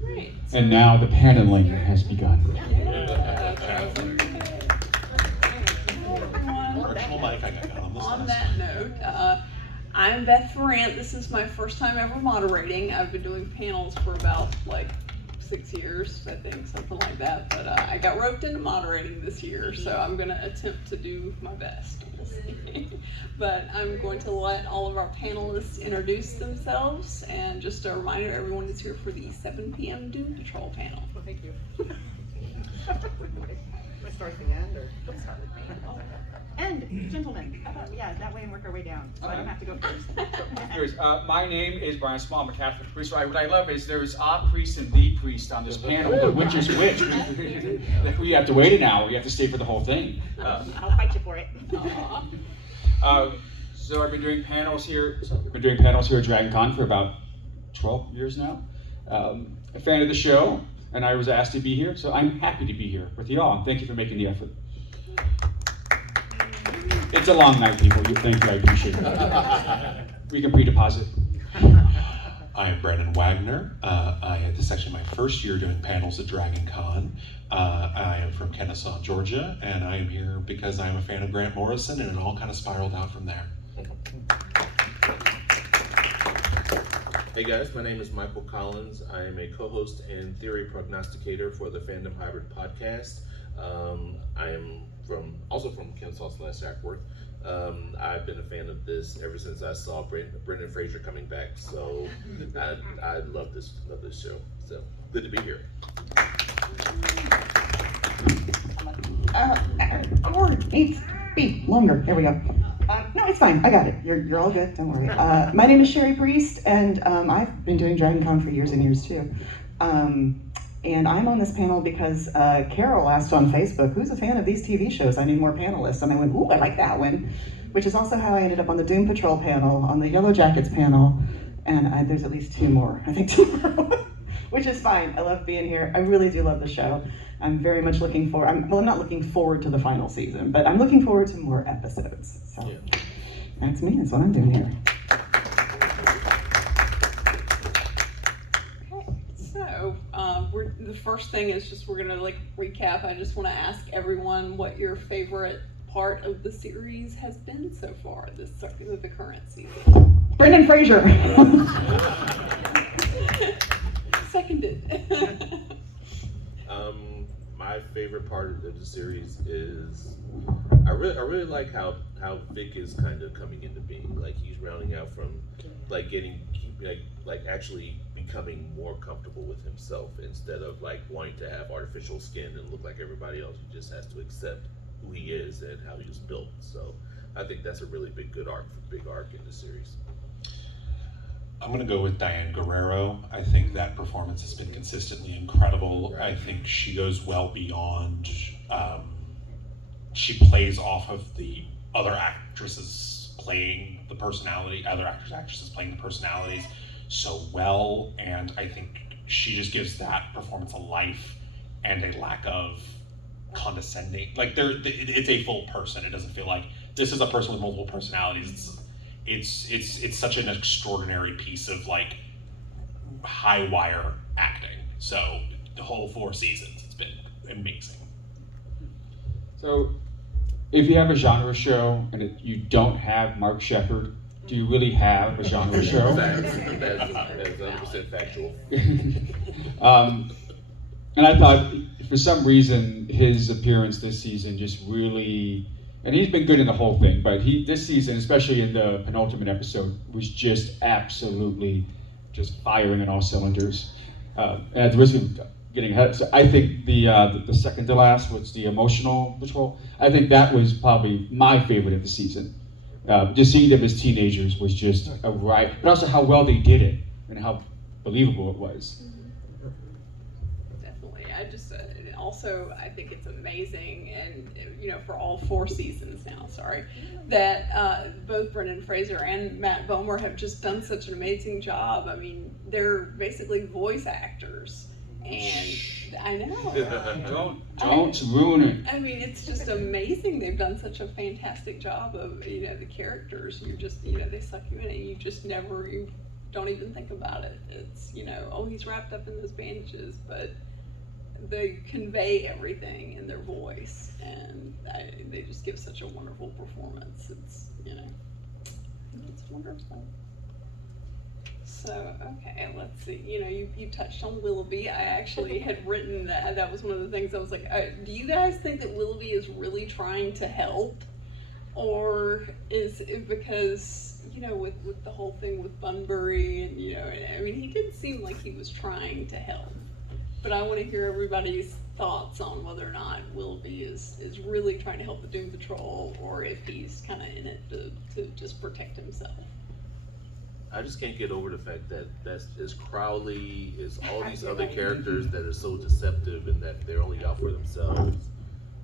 Great. And now the paneling has begun. On that note, I'm Beth Verant. This is my first time ever moderating. I've been doing panels for about 6 years, I think, something like that. But I got roped into moderating this year, so I'm going to attempt to do my best. But I'm going to let all of our panelists introduce themselves, and just a reminder, everyone is here for the 7 p.m. Doom Patrol panel. Well, thank you. I start at the end, or don't start with me. And gentlemen, yeah, that way and work our way down. So I don't have to go first. My name is Bryan Small. I'm a Catholic priest. What I love is there's a priest and the priest on this panel. Which is which? We have to wait an hour. You have to stay for the whole thing. I'll fight you for it. So I've been doing panels here. At Dragon Con for about 12 years now. A fan of the show, and I was asked to be here, so I'm happy to be here with you all. And thank you for making the effort. It's a long night, people. Thank you. I appreciate it. We can pre-deposit. I am Brandon Wagner. This is actually my first year doing panels at Dragon Con. I am from Kennesaw, Georgia, and I am here because I am a fan of Grant Morrison, and it all kind of spiraled out from there. Hey guys, my name is Michael Collins. I am a co-host and theory prognosticator for the Fandom Hybrid podcast. I am also from Kennesaw/Acworth. I've been a fan of this ever since I saw Brendan Fraser coming back. So I love this show. So good to be here. Needs to be longer. There we go. No, it's fine. I got it. You're all good. Don't worry. My name is Cherie Priest, and I've been doing Dragon Con for years and years too. And I'm on this panel because Carol asked on Facebook, who's a fan of these TV shows? I need more panelists. And I went, ooh, I like that one. Which is also how I ended up on the Doom Patrol panel, on the Yellow Jackets panel. And there's at least two more, I think, tomorrow. Which is fine. I love being here. I really do love the show. I'm very much looking forward. I'm not looking forward to the final season, but I'm looking forward to more episodes. So That's me. That's what I'm doing here. So, the first thing is we're gonna recap. I just want to ask everyone what your favorite part of the series has been so far, the current season. Brendan Fraser. Seconded. My favorite part of the series is I really like how Vic is kind of coming into being. He's rounding out from getting actually becoming more comfortable with himself instead of wanting to have artificial skin and look like everybody else. He just has to accept who he is and how he was built. So I think that's a really big arc in the series. I'm going to go with Diane Guerrero. I think that performance has been consistently incredible. I think she goes well beyond, she plays off of the other actresses playing the personality, actresses playing the personalities so well, and I think she just gives that performance a life and a lack of condescending. It's a full person. It doesn't feel like this is a person with multiple personalities. It's such an extraordinary piece of high wire acting. So the whole 4 seasons, it's been amazing. So, if you have a genre show and you don't have Mark Shepard, do you really have a genre show? That's 100% factual. And I thought, for some reason, his appearance this season just really, and he's been good in the whole thing, but this season, especially in the penultimate episode, was just absolutely just firing on all cylinders. And at the risk of getting ahead, so I think the second to last was the emotional patrol. I think that was probably my favorite of the season. Just seeing them as teenagers was just a riot, but also how well they did it and how believable it was. Definitely. I think it's amazing, and for all 4 seasons now, that both Brendan Fraser and Matt Bomer have just done such an amazing job. I mean, they're basically voice actors, and I know. Don't ruin it. I mean, it's just amazing. They've done such a fantastic job of, the characters. You just, they suck you in, and you just never, don't even think about it. It's, you know, oh, he's wrapped up in those bandages, but they convey everything in their voice, and they just give such a wonderful performance. It's, you know, it's wonderful. So, okay, let's see. You know, you touched on Willoughby. I actually had written that was one of the things I was like, do you guys think that Willoughby is really trying to help? Or is it because, you know, with the whole thing with Bunbury, and, you know, I mean, he did seem like he was trying to help. But I want to hear everybody's thoughts on whether or not Willoughby is really trying to help the Doom Patrol, or if he's kind of in it to just protect himself. I just can't get over the fact that is Crowley, is all these other characters that are so deceptive and that they're only out for themselves.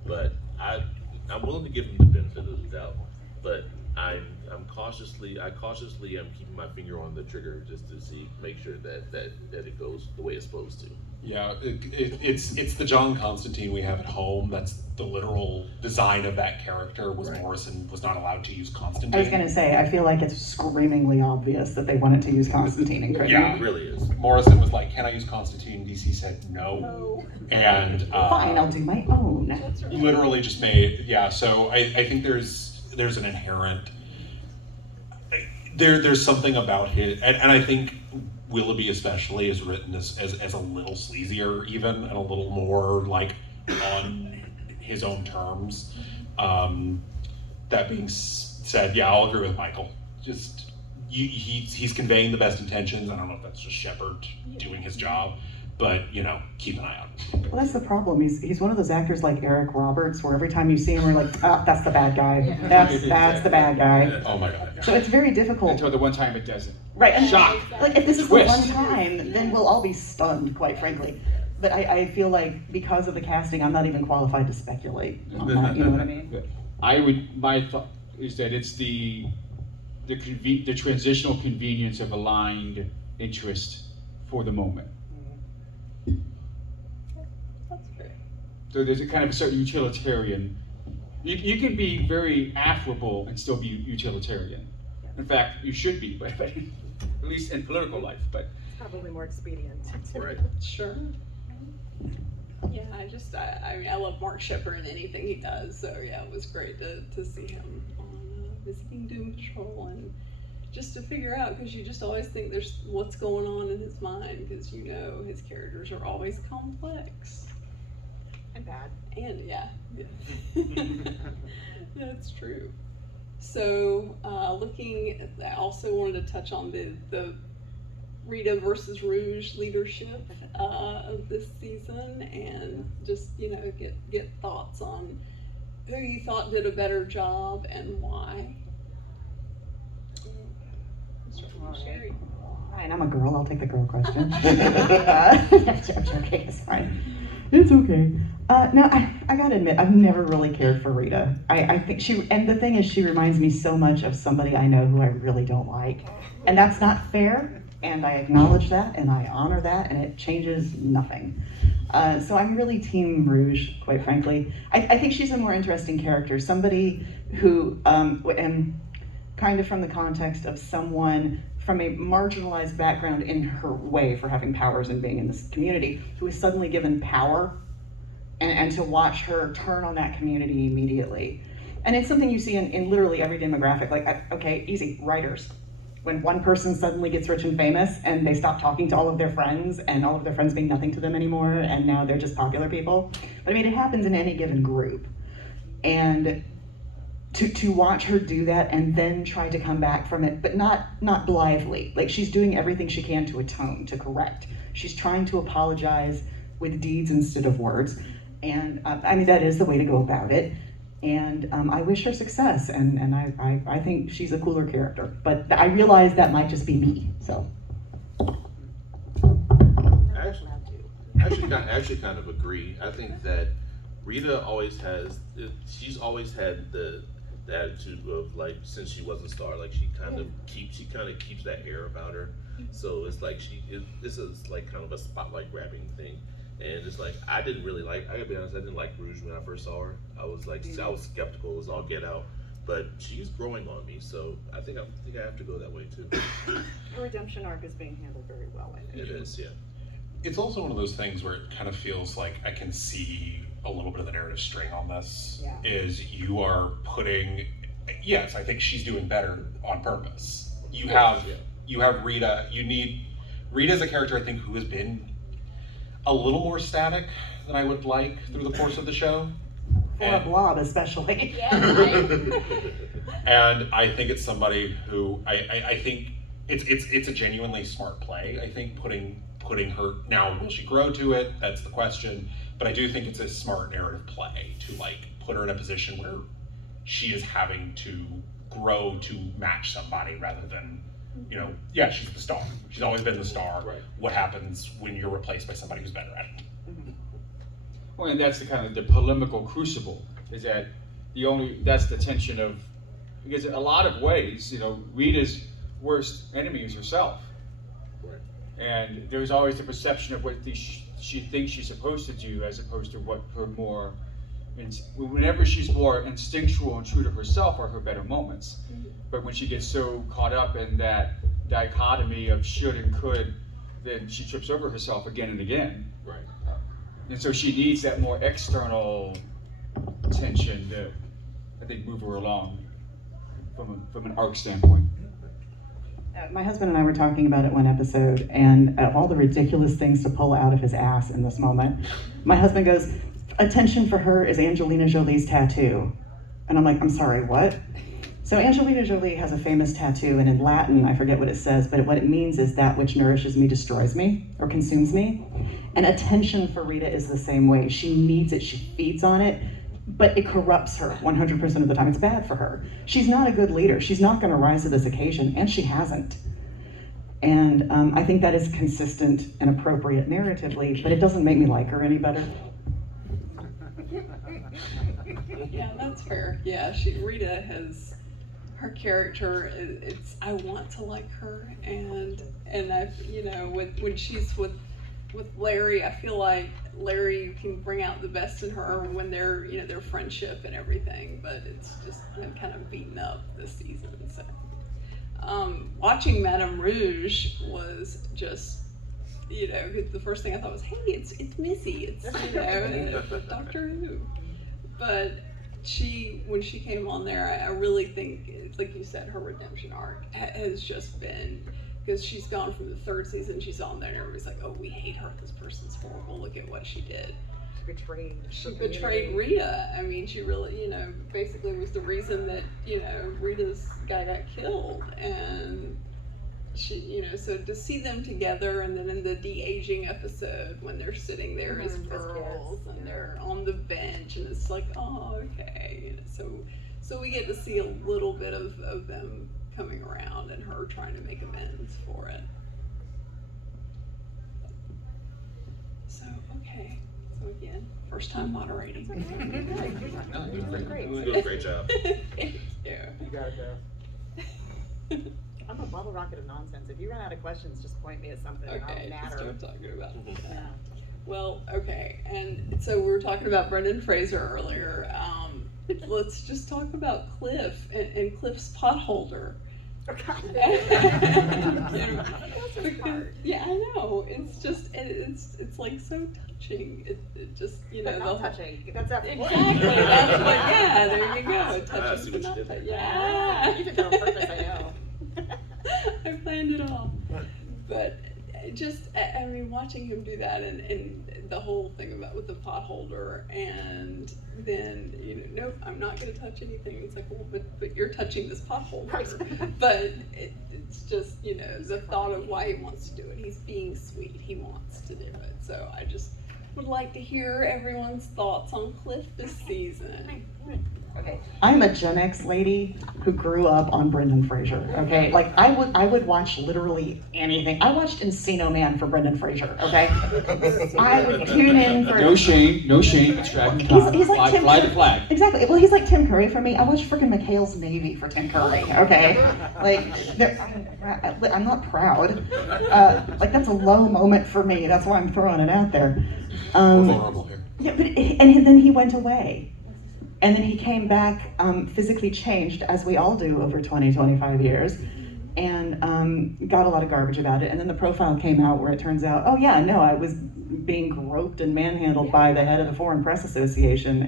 But I'm willing to give them the benefit of the doubt. But I cautiously am keeping my finger on the trigger just to make sure that it goes the way it's supposed to. Yeah, it's the John Constantine we have at home. That's the literal design of that character. Right. Morrison was not allowed to use Constantine. I was gonna say, I feel like it's screamingly obvious that they wanted to use Constantine and couldn't. Yeah, It really is. Morrison was like, "Can I use Constantine?" DC said no. And Fine, I'll do my own. literally just made, yeah. So I think there's an inherent there's something about his, and I think Willoughby especially is written as a little sleazier even, and a little more like on his own terms. That being said, yeah, I'll agree with Michael. Just he's conveying the best intentions. I don't know if that's just Shepard doing his job, but you know, keep an eye out. Well, that's the problem. He's one of those actors like Eric Roberts, where every time you see him, we're like, oh, that's the bad guy. Yeah. That's the bad guy. Oh my god. So it's very difficult. Until the one time it doesn't. Right. And Shock. like, if this is Twist. the one time, then we'll all be stunned, quite frankly. But I feel like because of the casting, I'm not even qualified to speculate on that. You know what I mean? My thought is that it's the transitional convenience of aligned interest for the moment. That's great. So there's a kind of a certain utilitarian. You can be very affable and still be utilitarian. In fact, you should be, but at least in political life. But Probably more expedient. Right. Sure. Yeah, I mean, I love Mark Shepard in anything he does, so yeah, it was great to see him on Visiting Doom Patrol, and just to figure out, because you just always think there's what's going on in his mind, because you know his characters are always complex. And bad. And yeah. That's true. So I also wanted to touch on the Rita versus Rouge leadership of this season, and just, you know, get thoughts on who you thought did a better job and why. Cherie. Fine, I'm a girl. I'll take the girl question. I'm joking. It's fine. It's okay. No, I gotta admit, I've never really cared for Rita. I think and the thing is, she reminds me so much of somebody I know who I really don't like. And that's not fair, and I acknowledge that, and I honor that, and it changes nothing. So I'm really Team Rouge, quite frankly. I think she's a more interesting character, somebody who, and kind of from the context of someone from a marginalized background in her way for having powers and being in this community, who is suddenly given power, and to watch her turn on that community immediately. And it's something you see in literally every demographic. Like, okay, easy, writers. When one person suddenly gets rich and famous and they stop talking to all of their friends, and all of their friends mean nothing to them anymore, and now they're just popular people. But I mean, it happens in any given group. And to watch her do that and then try to come back from it, but not blithely. Like, she's doing everything she can to atone, to correct. She's trying to apologize with deeds instead of words. And I mean, that is the way to go about it. And I wish her success, and I think she's a cooler character. But I realize that might just be me, so. Actually kind of agree. I think that Rita she's always had the attitude of, like, since she was a star, like, she kind of keeps that air about her. So it's like this is like kind of a spotlight grabbing thing. And it's like, I gotta be honest, I didn't like Rouge when I first saw her. I was skeptical as all get out. but she's growing on me. So I think I have to go that way too. Her redemption arc is being handled very well, I think. It is, yeah. It's also one of those things where it kind of feels like I can see a little bit of the narrative string on this. Yeah. Is you are putting, yes, I think she's doing better on purpose. You have Rita. You need Rita as a character, I think, who has been a little more static than I would like through the course of the show. For a blob, especially. Yeah, right. And I think it's somebody who I think it's a genuinely smart play. I think putting her, now will she grow to it? That's the question. But I do think it's a smart narrative play to like put her in a position where she is having to grow to match somebody rather than, yeah, she's the star. She's always been the star. Right. What happens when you're replaced by somebody who's better at it? Well, and that's the kind of the polemical crucible, is that that's the tension of, because in a lot of ways, Rita's worst enemy is herself. Right. And there's always the perception of what she thinks she's supposed to do as opposed to what her more, whenever she's more instinctual and true to herself are her better moments. But when she gets so caught up in that dichotomy of should and could, then she trips over herself again and again. Right. And so she needs that more external tension to, I think, move her along from an arc standpoint. My husband and I were talking about it one episode, and of all the ridiculous things to pull out of his ass in this moment, my husband goes, attention for her is Angelina Jolie's tattoo. And I'm like, I'm sorry, what? So Angelina Jolie has a famous tattoo, and in Latin, I forget what it says, but what it means is that which nourishes me destroys me, or consumes me. And attention for Rita is the same way. She needs it, she feeds on it, but it corrupts her 100% of the time. It's bad for her. She's not a good leader. She's not gonna rise to this occasion, and she hasn't. And I think that is consistent and appropriate narratively, but it doesn't make me like her any better. Yeah, that's fair. Yeah, Rita has her character. I want to like her, and I, when she's with Larry, I feel like Larry can bring out the best in her when they're, their friendship and everything. But it's just been kind of beaten up this season. So, watching Madame Rouge was just, the first thing I thought was, hey, it's Missy. It's Doctor Who. But when she came on there, I really think, like you said, her redemption arc has just been, because she's gone from the third season, she's on there and everybody's like, oh, we hate her, this person's horrible, look at what she did. She betrayed Rita. I mean, she really, basically was the reason that, Rita's guy got killed. And she, so to see them together, and then in the de-aging episode when they're sitting there as girls and they're on the bench, and it's like, oh, okay. So we get to see a little bit of them coming around and her trying to make amends for it. So, okay. So again, first time moderating. Great. You did a great job. Thank you. You got it, Beth. I'm a bottle rocket of nonsense. If you run out of questions, just point me at something and Okay, I'll that's natter. what I'm talking about. Yeah. Well, okay, and so we were talking about Brendan Fraser earlier. Let's just talk about Cliff and Cliff's potholder. Yeah, I know. It's just it's like so touching. It just But not touching. That's Exactly. That's what. Yeah, there you go. see Touching, what but not you did touching. there. Yeah. You did that on purpose, I know. I planned it all. But I mean, watching him do that and the whole thing about with the potholder, and then, nope, I'm not going to touch anything. It's like, well, but you're touching this potholder. Right. But it's just, the thought of why he wants to do it. He's being sweet. He wants to do it. So I just would like to hear everyone's thoughts on Cliff this season. Okay. I'm a Gen X lady who grew up on Brendan Fraser, okay? Like, I would watch literally anything. I watched Encino Man for Brendan Fraser, okay? I would tune in for... No shame, it's Dragon He's like fly the flag. Exactly. Well, he's like Tim Curry for me. I watched freaking McHale's Navy for Tim Curry, okay? Like, I'm not proud. Like, that's a low moment for me. That's why I'm throwing it out there. We're vulnerable here. Yeah, and then he went away. And then he came back physically changed, as we all do over 20, 25 years, and got a lot of garbage about it. And then the profile came out where it turns out, oh yeah, no, I was being groped and manhandled by the head of the Foreign Press Association,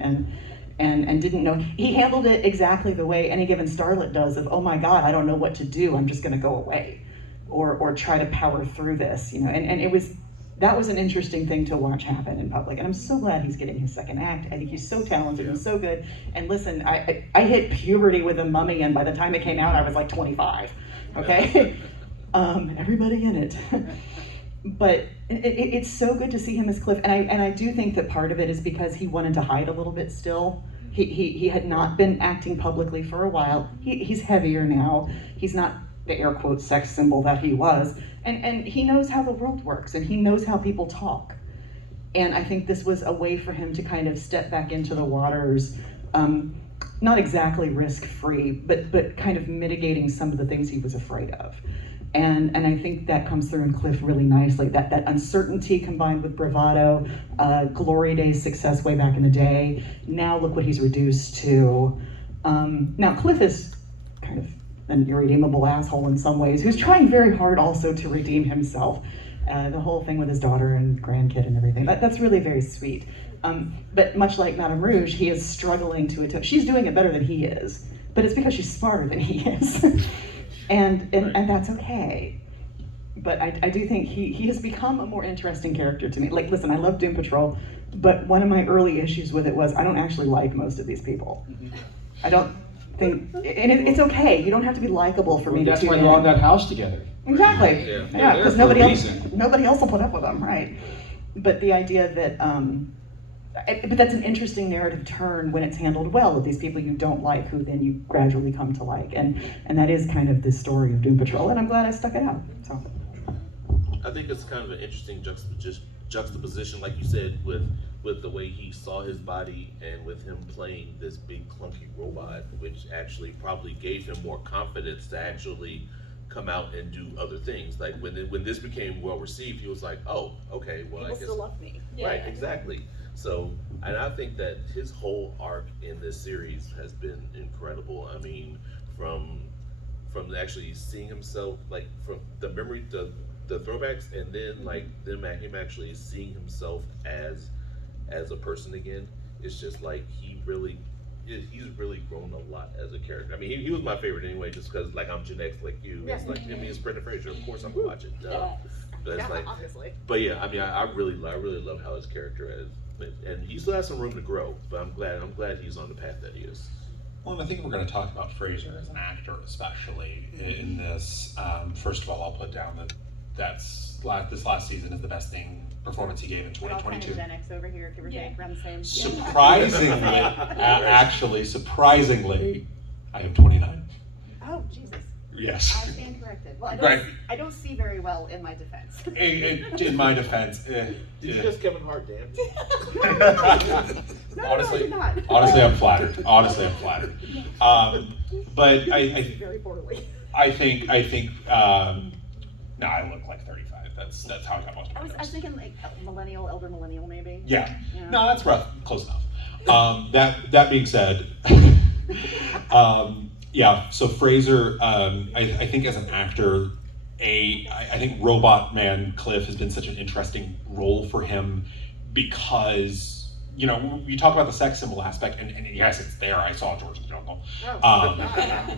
and didn't know. He handled it exactly the way any given starlet does of, oh my God, I don't know what to do, I'm just gonna go away, or try to power through this, you know, and that was an interesting thing to watch happen in public, and I'm so glad he's getting his second act. I think he's so talented and so good. And listen, I hit puberty with a Mummy, and by the time it came out, I was like 25. Okay, everybody in it. But it's so good to see him as Cliff, and I do think that part of it is because he wanted to hide a little bit still. He had not been acting publicly for a while. He's heavier now. He's not the air quote sex symbol that he was, and he knows how the world works, and he knows how people talk. And I think this was a way for him to kind of step back into the waters, not exactly risk-free, but kind of mitigating some of the things he was afraid of. And I think that comes through in Cliff really nicely, that uncertainty combined with bravado, glory days success way back in the day. Now look what he's reduced to. Now Cliff is kind of an irredeemable asshole in some ways, who's trying very hard also to redeem himself. The whole thing with his daughter and grandkid and everything, that's really very sweet. But much like Madame Rouge, he is struggling to attempt. She's doing it better than he is, but it's because she's smarter than he is. And that's okay. But I do think he has become a more interesting character to me. Like, listen, I love Doom Patrol, but one of my early issues with it was I don't actually like most of these people. I don't think, and it's okay. You don't have to be likable for me to That's tune why in. they're on that house together. Exactly. Yeah, because nobody reason. else will put up with them, right? But the idea that, but that's an interesting narrative turn when it's handled well, of these people you don't like, who then you gradually come to like, and that is kind of the story of Doom Patrol, and I'm glad I stuck it out. So I think it's kind of an interesting juxtaposition, like you said, with the way he saw his body and with him playing this big clunky robot, which actually probably gave him more confidence to actually come out and do other things. Like when this became well received, he was like, oh, okay, well, I guess. People still love me. Right, exactly. So, and I think that his whole arc in this series has been incredible. I mean, from actually seeing himself, like from the memory, the throwbacks, and then like him actually seeing himself as a person again. It's just like he's really grown a lot as a character. I mean, he was my favorite anyway, just because like I'm Gen X like you. Yeah. It's like, I mean, it's Brendan Fraser. Of course I'm gonna watch it. But it's like, obviously. but yeah, I mean, I really love how his character is. And he still has some room to grow, but I'm glad he's on the path that he is. Well, and I think we're going to talk about Fraser as an actor, especially in this. First of all, I'll put down that this last season is the best performance he gave in 2022. Gen X over here, give or take, around the same. Surprisingly, I am 29. Oh, Jesus. Yes. I stand corrected. Well, Right. I don't see very well in my defense. In my defense, Did you just Kevin Hart, Dan? No, honestly, I did not. honestly, I'm flattered. But I Very poorly. think no, I look like 35. That's how I got most of my I was notes. thinking like millennial, elder millennial, maybe. Yeah. Yeah. No, that's rough. Close enough. That being said, yeah. So Fraser, I think as an actor, I think Robot Man Cliff has been such an interesting role for him because, you know, you talk about the sex symbol aspect, and yes, it's there. I saw George of the Jungle.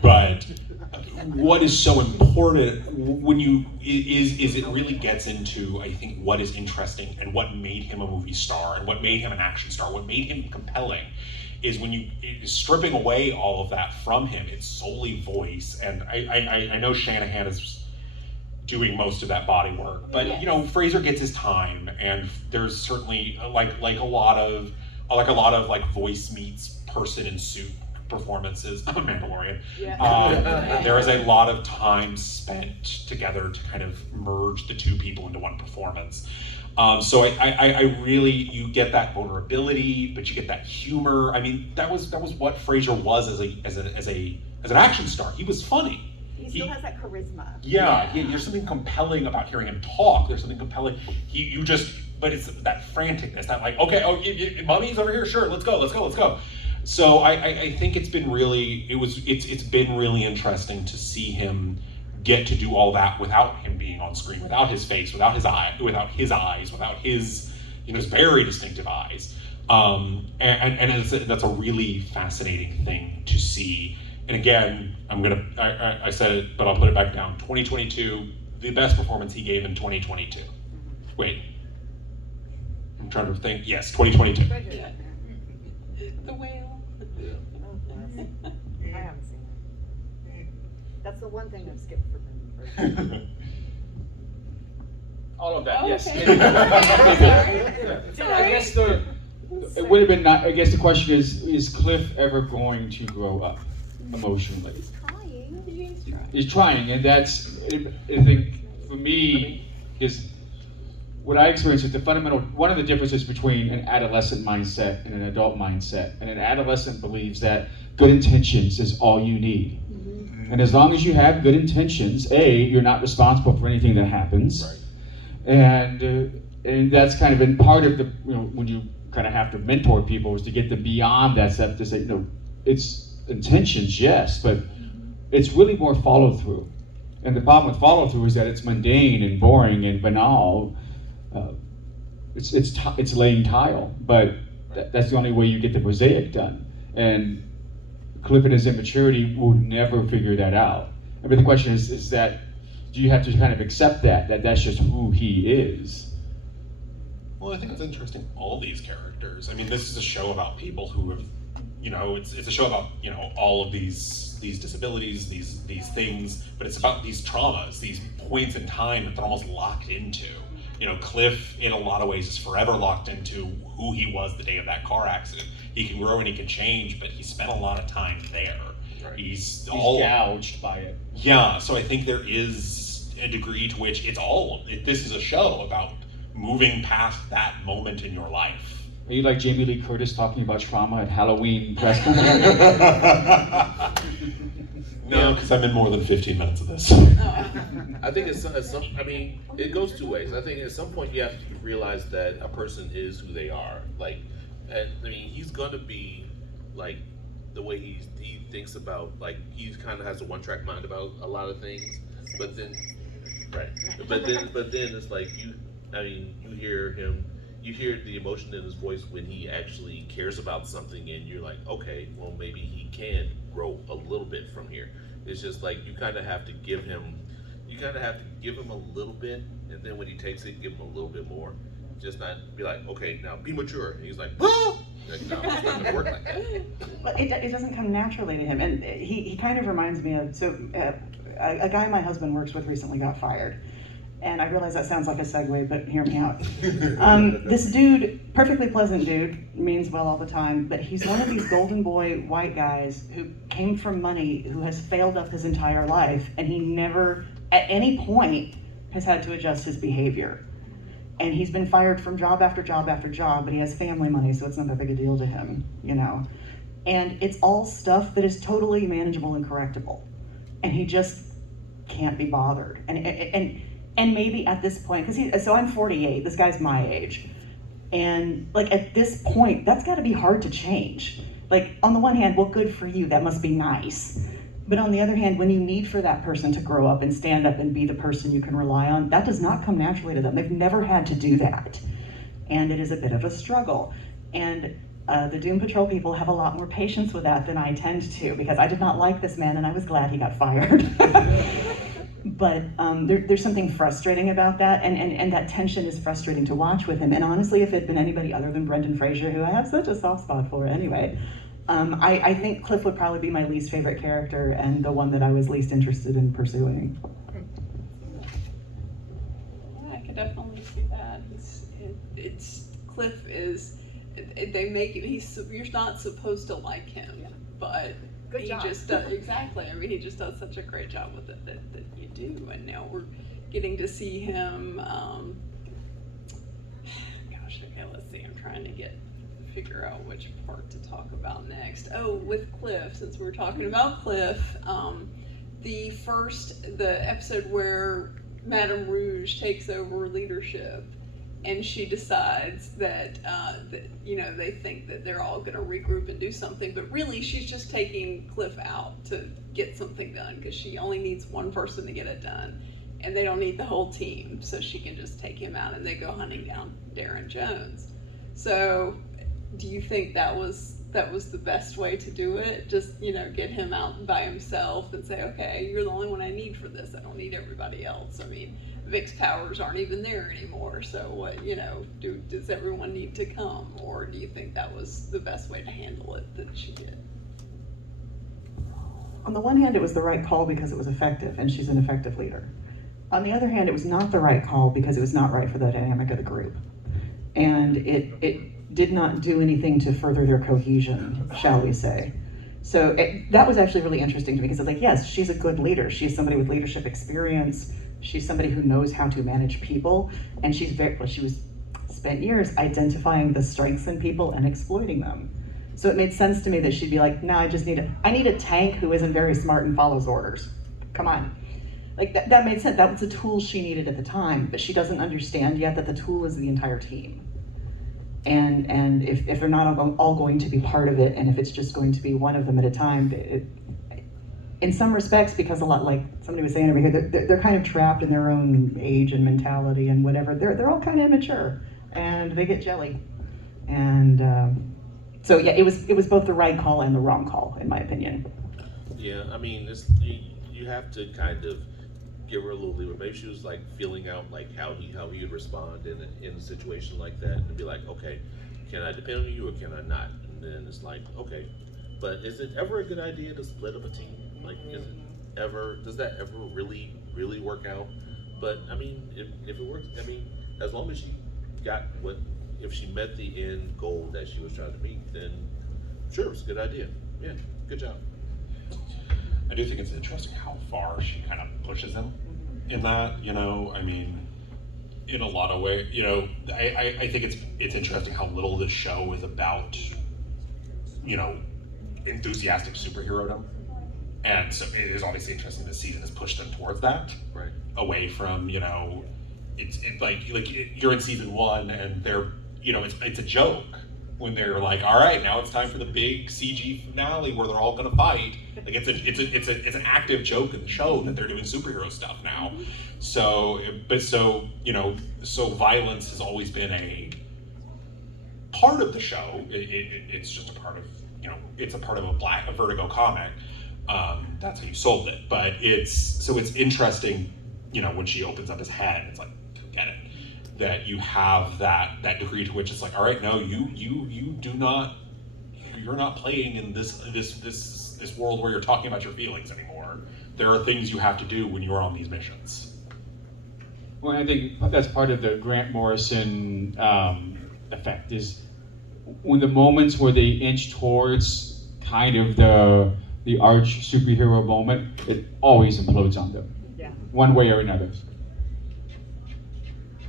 But what is so important when is it really gets into, I think, what is interesting and what made him a movie star and what made him an action star, what made him compelling, is when stripping away all of that from him, it's solely voice. And I know Shanahan is doing most of that body work, but you know, Fraser gets his time, and there's certainly like a lot of voice meets person in suit performances. Mandalorian. There is a lot of time spent together to kind of merge the two people into one performance. So I really, you get that vulnerability, but you get that humor. I mean, that was what Fraser was as an action star. He was funny. He still has that charisma. Yeah, there's something compelling about hearing him talk. There's something compelling. But it's that franticness, that like, okay, mommy's over here, sure, let's go. So I think it's been really it's been really interesting to see him get to do all that without him being on screen, without his face, without his eyes, without his his very distinctive eyes. That's a really fascinating thing to see. And again, I said it, but I'll put it back down. 2022, the best performance he gave in 2022. Wait, I'm trying to think. Yes, 2022. Yeah. The whale. I haven't seen it. That's the one thing I've skipped for him. All of that, Oh, yes. okay. Yeah. I guess it would have been not. I guess the question is Cliff ever going to grow up emotionally? He's trying, and that's, I think, for me, what I experienced is one of the differences between an adolescent mindset and an adult mindset. And an adolescent believes that good intentions is all you need. Mm-hmm. And as long as you have good intentions, you're not responsible for anything that happens. Right. And that's kind of been part of the, when you kind of have to mentor people, is to get them beyond that step to say, it's intentions, yes, but it's really more follow through. And the problem with follow through is that it's mundane and boring and banal. It's laying tile, but that's the only way you get the mosaic done. And Cliff in his immaturity will never figure that out. I mean, the question is that, do you have to kind of accept that's just who he is? Well, I think it's interesting, all these characters. I mean, this is a show about people who have, it's a show about, all of these disabilities, these things, but it's about these traumas, these points in time that they're almost locked into. Cliff, in a lot of ways, is forever locked into who he was the day of that car accident. He can grow and he can change, but he spent a lot of time there. Right. He's gouged by it. Yeah, so I think there is a degree to which this is a show about moving past that moment in your life. Are you like Jamie Lee Curtis talking about trauma at Halloween press conference? No, because I'm in more than 15 minutes of this. I think it goes two ways. I think at some point you have to realize that a person is who they are. He's gonna be like the way he thinks about, he kind of has a one-track mind about a lot of things. But then it's like you hear him. You hear the emotion in his voice when he actually cares about something, and you're like, okay, well, maybe he can grow a little bit from here. It's just like you kind of have to give him a little bit, and then when he takes it, give him a little bit more. Just not be like, okay, now be mature. And he's like, whoa! No, it's not gonna work like that. Well, it doesn't come naturally to him, and he kind of reminds me of, a guy my husband works with recently got fired. And I realize that sounds like a segue, but hear me out. This dude, perfectly pleasant dude, means well all the time, but he's one of these golden boy white guys who came from money, who has failed up his entire life, and he never, at any point, has had to adjust his behavior. And he's been fired from job after job after job, but he has family money, so it's not that big a deal to him, And it's all stuff that is totally manageable and correctable. And he just can't be bothered. And maybe at this point, so I'm 48, this guy's my age. And at this point, that's gotta be hard to change. On the one hand, well, good for you, that must be nice. But on the other hand, when you need for that person to grow up and stand up and be the person you can rely on, that does not come naturally to them. They've never had to do that. And it is a bit of a struggle. And the Doom Patrol people have a lot more patience with that than I tend to, because I did not like this man and I was glad he got fired. But there's something frustrating about that, and that tension is frustrating to watch with him. And honestly, if it had been anybody other than Brendan Fraser, who I have such a soft spot for anyway, I think Cliff would probably be my least favorite character and the one that I was least interested in pursuing. Yeah, I could definitely see that. Cliff is, they make it, you're not supposed to like him, but Good job. Just does, exactly. I mean, he just does such a great job with it that you do. And now we're getting to see him. Okay, let's see. I'm trying to figure out which part to talk about next. Oh, with Cliff, since we're talking about Cliff, the episode where Madame Rouge takes over leadership, and she decides that, they think that they're all going to regroup and do something, but really she's just taking Cliff out to get something done because she only needs one person to get it done, and they don't need the whole team, so she can just take him out, and they go hunting down Darren Jones. So, do you think that was the best way to do it? Just, get him out by himself and say, okay, you're the only one I need for this. I don't need everybody else. I mean, Vic's powers aren't even there anymore. So what, does everyone need to come? Or do you think that was the best way to handle it that she did? On the one hand, it was the right call because it was effective, and she's an effective leader. On the other hand, it was not the right call because it was not right for the dynamic of the group. And it did not do anything to further their cohesion, shall we say. So that was actually really interesting to me because it's like, yes, she's a good leader. She's somebody with leadership experience. She's somebody who knows how to manage people. And she was spent years identifying the strengths in people and exploiting them. So it made sense to me that she'd be like, no, I need a tank who isn't very smart and follows orders. Come on. Like that made sense. That was a tool she needed at the time, but she doesn't understand yet that the tool is the entire team. And if they're not all going to be part of it, and if it's just going to be one of them at a time, in some respects, because a lot, like somebody was saying over here, they're kind of trapped in their own age and mentality and whatever. They're all kind of immature, and they get jelly. And so yeah, it was both the right call and the wrong call, in my opinion. Yeah, I mean, you have to kind of give her a little leeway. Maybe she was like feeling out like how he would respond in a situation like that, and be like, okay, can I depend on you or can I not? And then it's like, okay, but is it ever a good idea to split up a team? Like, does that ever really work out? But I mean, if it works, I mean, as long as she got if she met the end goal that she was trying to meet, then sure, it's a good idea. Yeah, good job. I do think it's interesting how far she kind of pushes him in that, I mean, in a lot of ways, I think it's interesting how little this show is about, enthusiastic superherodom. And so it is obviously interesting this season has pushed them towards that. Right. Away from, it's like you're in season 1 and they're, it's a joke when they're like, all right, now it's time for the big CG finale where they're all gonna fight. Like it's an active joke in the show that they're doing superhero stuff now. So violence has always been a part of the show. It's just a part of, it's a part of a Vertigo comic. That's how you sold it. But it's interesting, when she opens up his head, it's like, forget it. That you have that degree to which it's like, all right, no, you're not playing in this world where you're talking about your feelings anymore. There are things you have to do when you're on these missions. Well, I think that's part of the Grant Morrison effect is when the moments where they inch towards kind of the arch superhero moment, it always implodes on them. Yeah. One way or another.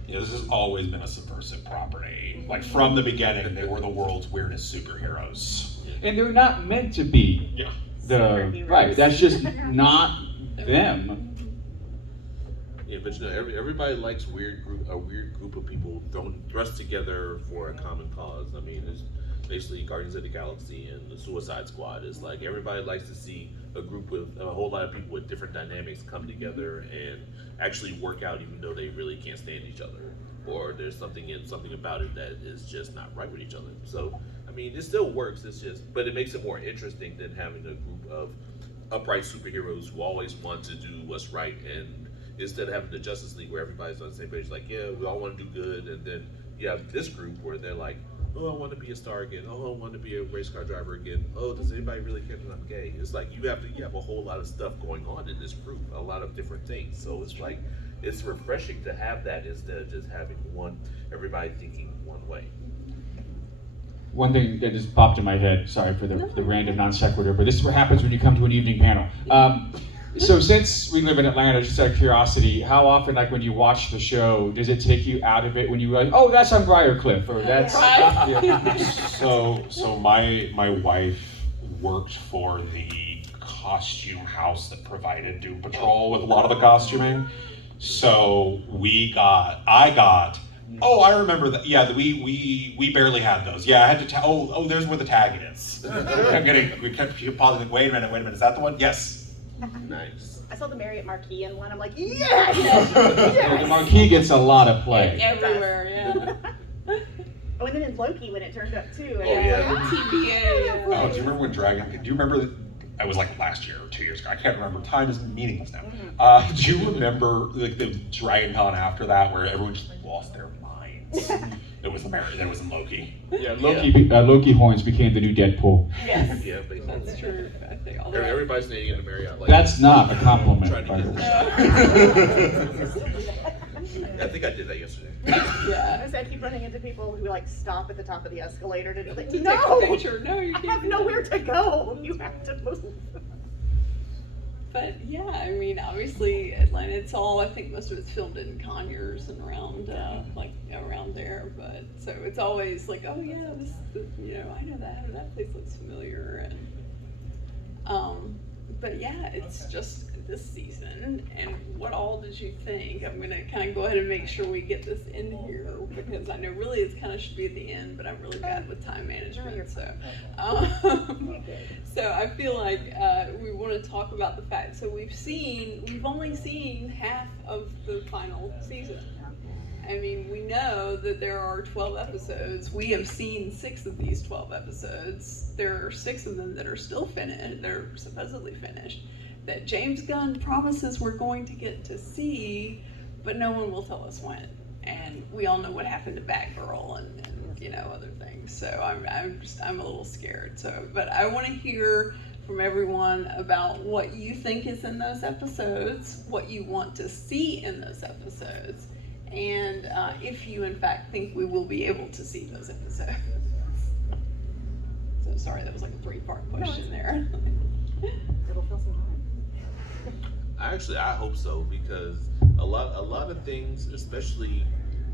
Yeah, this has always been a subversive property. Like from the beginning, they were the world's weirdest superheroes. And they're not meant to be right. That's just not them. Yeah, but everybody likes a weird group of people thrust together for a common cause. I mean, it's basically Guardians of the Galaxy and the Suicide Squad. It's like everybody likes to see a group with a whole lot of people with different dynamics come together and actually work out, even though they really can't stand each other, or there's something about it that is just not right with each other. So, I mean, it still works. But it makes it more interesting than having a group of upright superheroes who always want to do what's right, and instead of having the Justice League where everybody's on the same page, like, yeah, we all want to do good, and then you have this group where they're like, oh, I want to be a star again. Oh, I want to be a race car driver again. Oh, does anybody really care that I'm gay? It's like you have a whole lot of stuff going on in this group, a lot of different things. So it's like it's refreshing to have that instead of just having everybody thinking one way. One thing that just popped in my head, sorry for the random non sequitur, but this is what happens when you come to an evening panel. So since we live in Atlanta, just out of curiosity, how often, like when you watch the show, does it take you out of it when you like, oh, that's on Briarcliff, or that's... Yeah. So my wife worked for the costume house that provided Doom Patrol with a lot of the costuming. So I got Oh, I remember that. Yeah, we barely had those. Yeah, I had to. There's where the tag is. We kept pausing. Wait a minute. Is that the one? Yes. Nice. I saw the Marriott Marquis in one. I'm like, The yes! marquee gets a lot of play. Everywhere, yeah. Oh, and then in Loki when it turned up too. Oh, yeah. TBA. Oh, do you remember when Dragon? Do you remember? It was like last year or 2 years ago. I can't remember. Time is meaningless now. Do you remember like the Dragon Con after that, where everyone just lost their minds? It was in Loki. Yeah, Loki horns became the new Deadpool. Yes. Yeah, basically. That's true. I think all Everybody's staying in the Marriott. Like, That's not a compliment. trying to by get the the way. shot. I think I did that yesterday. Yeah. I keep running into people who like stop at the top of the escalator to like, To no, take a picture. No, you I can't. have do nowhere that. to go. You have to move. But yeah, I mean, obviously Atlanta. It's all. I think most of it's filmed in Conyers and around, around there. But so it's always like, oh yeah, I know that place looks familiar, and but yeah, it's just this season. And what all did you think? I'm gonna kind of go ahead and make sure we get this in here because I know really it's kind of should be at the end, but I'm really bad with time management. So, so I feel like we want to talk about the fact. So we've only seen half of the final season. I mean, we know that there are 12 episodes. We have seen 6 of these 12 episodes. There are 6 of them that are still finished. They're supposedly finished. That James Gunn promises we're going to get to see, but no one will tell us when. And we all know what happened to Batgirl and other things. So I'm a little scared. So, but I want to hear from everyone about what you think is in those episodes, what you want to see in those episodes, and if you in fact think we will be able to see those episodes. So sorry, that was like a 3-part question there. It'll fill some time. I hope so, because a lot of things, especially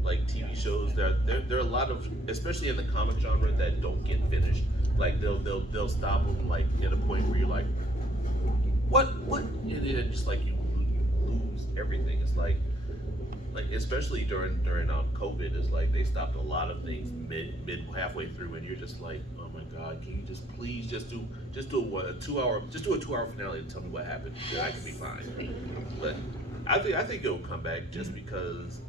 like TV shows, there are a lot of, especially in the comic genre, that don't get finished. Like they'll stop them like at a point where you're like, what? And it just like you lose everything. It's like especially during COVID, it's like they stopped a lot of things mid halfway through, and you're just like, oh my God, can you just please just do a 2-hour finale and tell me what happened? Then I can be fine. But I think it'll come back just because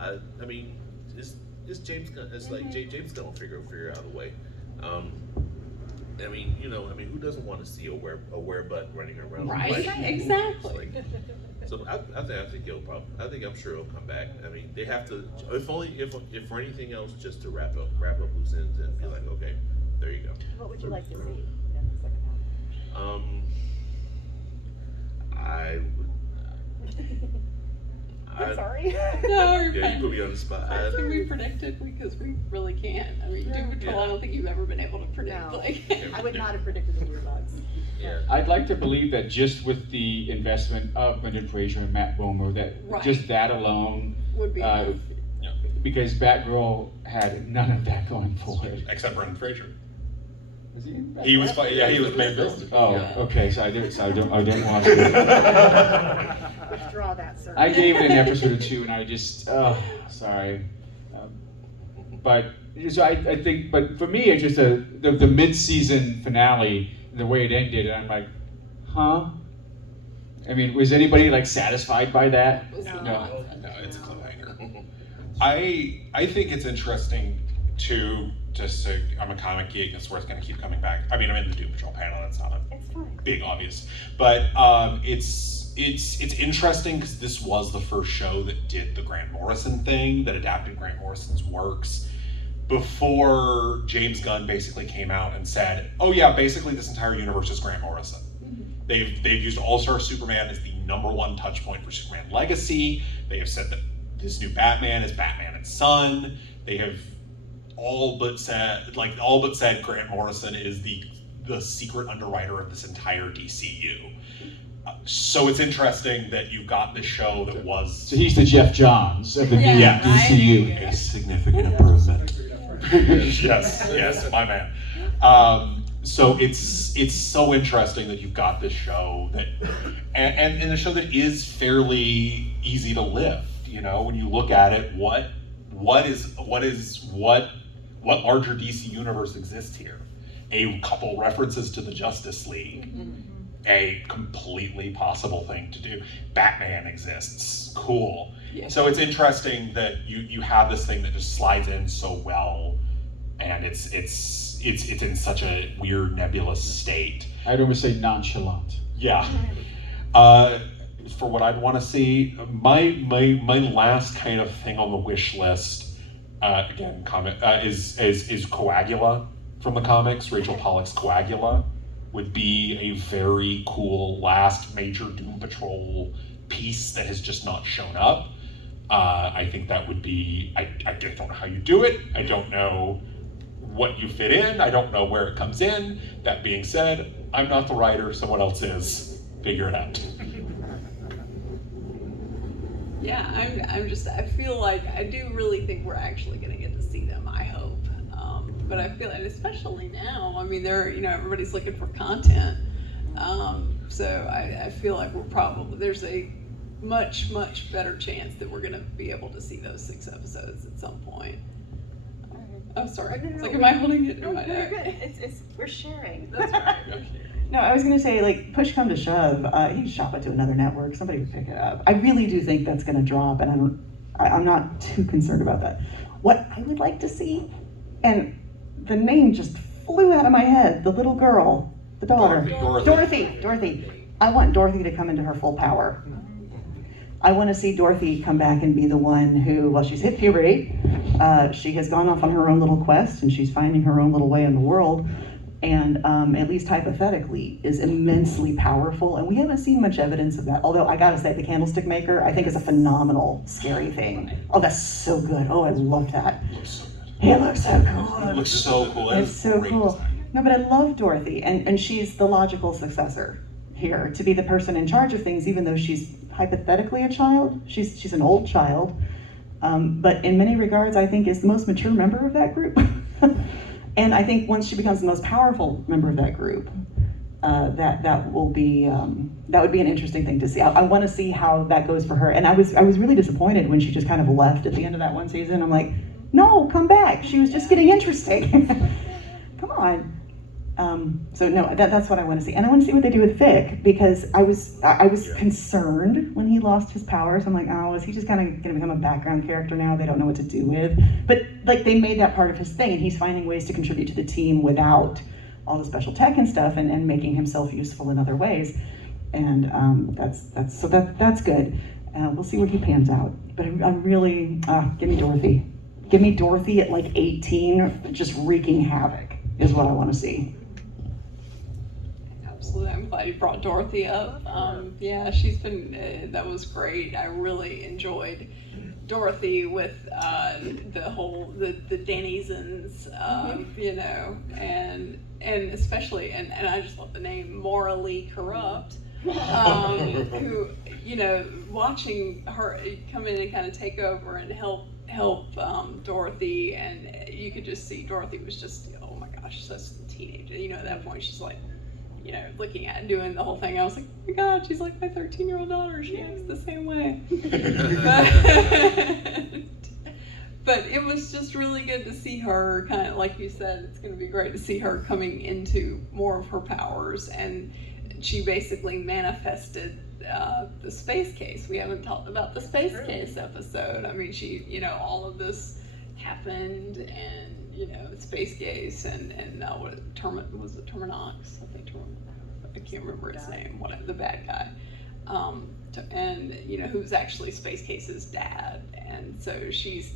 I mean it's James Gunn. It's like James Gunn will figure out a way. I mean, who doesn't want to see a werebutt running around? Right, Like, exactly. so I'm sure it'll come back. I mean, they have to, if for anything else, just to wrap up loose ends and be like, okay, there you go. What would you like to see in the second half? I'm sorry. No, you're Yeah, fine. you put me on the spot. Can we predict it? Because we really can't. I mean, Doom Patrol, I don't think you've ever been able to predict. No. Like, I would not have predicted the earbuds. Yeah. I'd like to believe that just with the investment of Brendan Fraser and Matt Bomer, that Right. just that alone, would be enough. because Batgirl had none of that going for it. Except Brendan Fraser. Is he in He was Batgirl? he was main villain. Oh, okay. So I didn't watch it. Withdraw that, sir. I gave it an episode or 2, and I just, sorry. But so I think, but for me, it's just the mid-season finale, the way it ended, and I'm like, huh? I mean, was anybody like satisfied by that? No. No, it's a cliffhanger. I think it's interesting to I'm a comic geek. That's where it's going to keep coming back. I mean, I'm in the Doom Patrol panel. That's not a It's fine. big obvious, but it's interesting because this was the first show that did the Grant Morrison thing, that adapted Grant Morrison's works before James Gunn basically came out and said, oh yeah, basically this entire universe is Grant Morrison. They've used All-Star Superman as the -- touch point for Superman Legacy. They have said that this new Batman is Batman and Son. They have all but said Grant Morrison is the secret underwriter of this entire DCU. So it's interesting that you've got this show that was... So he's the Jeff Johns of the new Yeah, DCU. right. a significant improvement. yes, my man. So it's so interesting that you've got this show that, and a show that is fairly easy to lift. When you look at it, what what larger DC universe exists here? A couple references to the Justice League, a completely possible thing to do. Batman exists, cool. Yeah. So it's interesting that you have this thing that just slides in so well, and it's in such a weird nebulous state. I'd almost say nonchalant. Yeah. For what I'd want to see, my last kind of thing on the wish list, again, is Coagula from the comics. Rachel Pollack's Coagula would be a very cool last major Doom Patrol piece that has just not shown up. I think that would be, I don't know how you do it. I don't know what you fit in. I don't know where it comes in. That being said, I'm not the writer, someone else is. Figure it out. Yeah, I feel like, I do really think we're actually gonna get to see them, I hope. But I feel, and especially now, I mean, everybody's looking for content. So I feel like there's a much, much better chance that we're gonna be able to see those 6 episodes at some point. Oh, sorry. It's like, am I holding it in my neck? We're sharing. That's right. No, I was gonna say, like, push come to shove, he'd shop it to another network, somebody would pick it up. I really do think that's gonna drop, and I'm not too concerned about that. What I would like to see, and the name just flew out of my head, the little girl, the daughter. Dorothy. I want Dorothy to come into her full power. I want to see Dorothy come back and be the one who, well, she's hit puberty, she has gone off on her own little quest, and she's finding her own little way in the world, and at least hypothetically, is immensely powerful, and we haven't seen much evidence of that. Although I gotta say, the Candlestick Maker, I think, is a phenomenal, scary thing. Oh, that's so good. Oh, I love that. It looks so cool. It looks so cool. It's so cool. No, but I love Dorothy, and she's the logical successor here, to be the person in charge of things, even though she's hypothetically a child. She's an old child, but in many regards, I think is the most mature member of that group. And I think once she becomes the most powerful member of that group, that would be an interesting thing to see. I want to see how that goes for her. And I was really disappointed when she just kind of left at the end of that one season. I'm like, no, come back. She was just getting interesting. Come on. So no, that's what I want to see, and I want to see what they do with Vic, because I was concerned when he lost his powers. I'm like, oh, is he just kind of going to become a background character now? They don't know what to do with. But like, they made that part of his thing, and he's finding ways to contribute to the team without all the special tech and stuff, and making himself useful in other ways. And that's good. We'll see where he pans out. But I'm really give me Dorothy. Give me Dorothy at like 18, just wreaking havoc is what I want to see. Absolutely, I'm glad you brought Dorothy up. Yeah, she's been, that was great. I really enjoyed Dorothy with the Denizens, and especially, and I just love the name Morally Corrupt, who, watching her come in and kind of take over and help Dorothy, and you could just see Dorothy was just, oh my gosh, such a teenager. At that point she's like, looking at and doing the whole thing. I was like, oh my God, she's like my 13-year-old daughter. She acts the same way. But it was just really good to see her, kind of like you said, it's going to be great to see her coming into more of her powers. And she basically manifested the space case. We haven't talked about the space case episode. I mean, she, all of this happened, and space case, and was it Terminox? I can't remember his name. The bad guy, and who's actually Space Case's dad, and so she's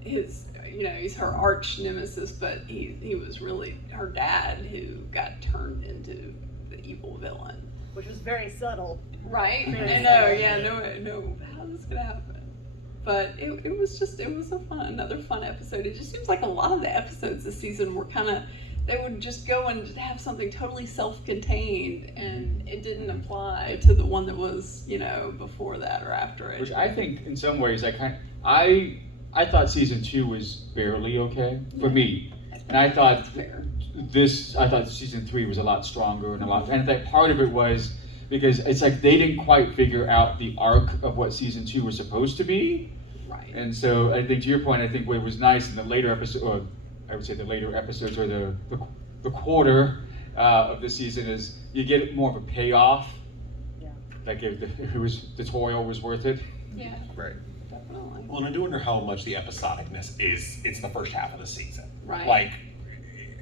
his, he's her arch nemesis, but he was really her dad who got turned into the evil villain, which was very subtle. Right? I know. Yeah. No. How's this gonna happen? But it was another fun episode. It just seems like a lot of the episodes this season were they would just go and have something totally self-contained, and it didn't apply to the one that was, before that or after it. Which I think in some ways I thought season 2 was barely okay for me. And I thought season 3 was a lot stronger, and I think part of it was because it's like they didn't quite figure out the arc of what season 2 was supposed to be. Right. And so I think to your point, I think what was nice in the later episode, or I would say the later episodes or the quarter of the season is you get more of a payoff. Yeah. Like the toil was worth it. Yeah. Right. Definitely. Well, and I do wonder how much the episodicness is. It's the first half of the season. Right. Like,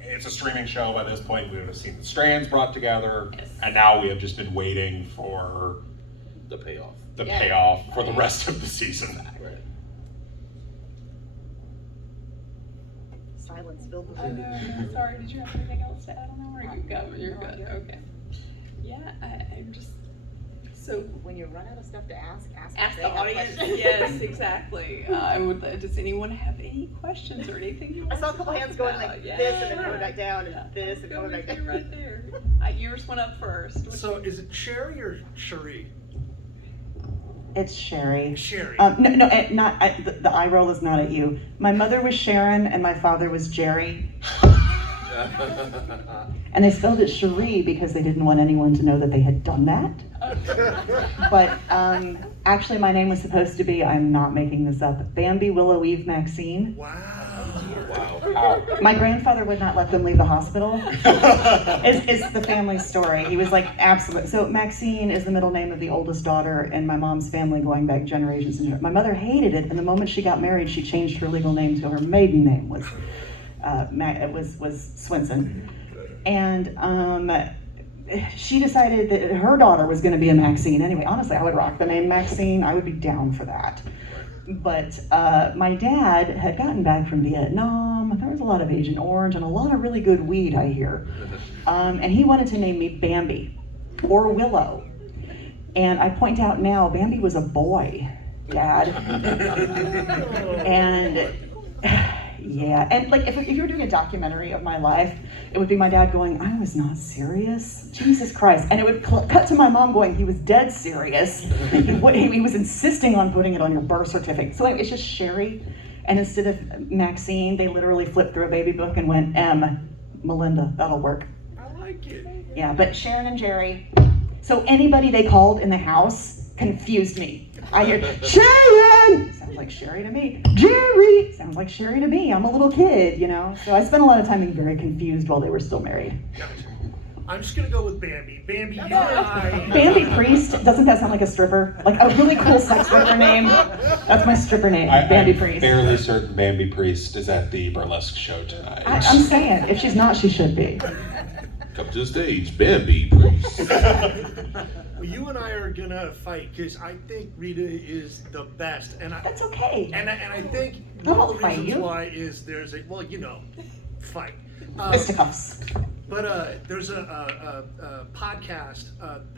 it's a streaming show by this point. We would have seen the strands brought together, Yes. and now we have just been waiting for The payoff. the Yeah. payoff for the rest of the season. Right. Silence filled the I room. know. Sorry. Did you have anything else to add on that? Or are you good? You're good. Okay. Yeah. I'm just so. When you run out of stuff to ask Ask they the have audience. questions. Yes, exactly. Does anyone have any questions or anything you I want saw a to couple talk hands going about? like Yeah. this and then coming back down Yeah. and this and Go coming back with down. you right there. Yours went up first. So is it Cherie or Cherie? It's Cherie. Cherie. No, the eye roll is not at you. My mother was Sharon and my father was Jerry. And they spelled it Cherie because they didn't want anyone to know that they had done that. But actually my name was supposed to be, I'm not making this up, Bambi Willow Eve Maxine. Wow. Wow. My grandfather would not let them leave the hospital. It's the family story. He was like, absolute. So Maxine is the middle name of the oldest daughter in my mom's family going back generations. And my mother hated it, and the moment she got married, she changed her legal name to her maiden name was Swinson. And she decided that her daughter was going to be a Maxine. Anyway, honestly, I would rock the name Maxine. I would be down for that. But my dad had gotten back from Vietnam. There was a lot of Agent Orange and a lot of really good weed, I hear. And he wanted to name me Bambi or Willow. And I point out now, Bambi was a boy, Dad. And yeah, and like if you were doing a documentary of my life, it would be my dad going, I was not serious, Jesus Christ. And it would cut to my mom going, he was dead serious. He was insisting on putting it on your birth certificate. So anyway, it's just Cherie. And instead of Maxine, they literally flipped through a baby book and went, M, Melinda, that'll work. I like it. Yeah, but Sharon and Jerry. So anybody they called in the house confused me. I hear, Sharon! Sounds like Sherry to me. Jerry! Sounds like Sherry to me. I'm a little kid, you know? So I spent a lot of time being very confused while they were still married. Gotcha. I'm just gonna go with Bambi. Bambi, you and I. Bambi Priest, doesn't that sound like a stripper? Like a really cool sex worker name? That's my stripper name, Bambi I'm Priest. fairly certain Bambi Priest is at the burlesque show tonight. I'm saying, if she's not, she should be. Come to the stage, Bambi, please. Well, you and I are gonna fight because I think Rita is the best, and I That's okay. and I think I one won't of the fight reasons you. why is there's a fight. Fisticuffs. But there's a podcast.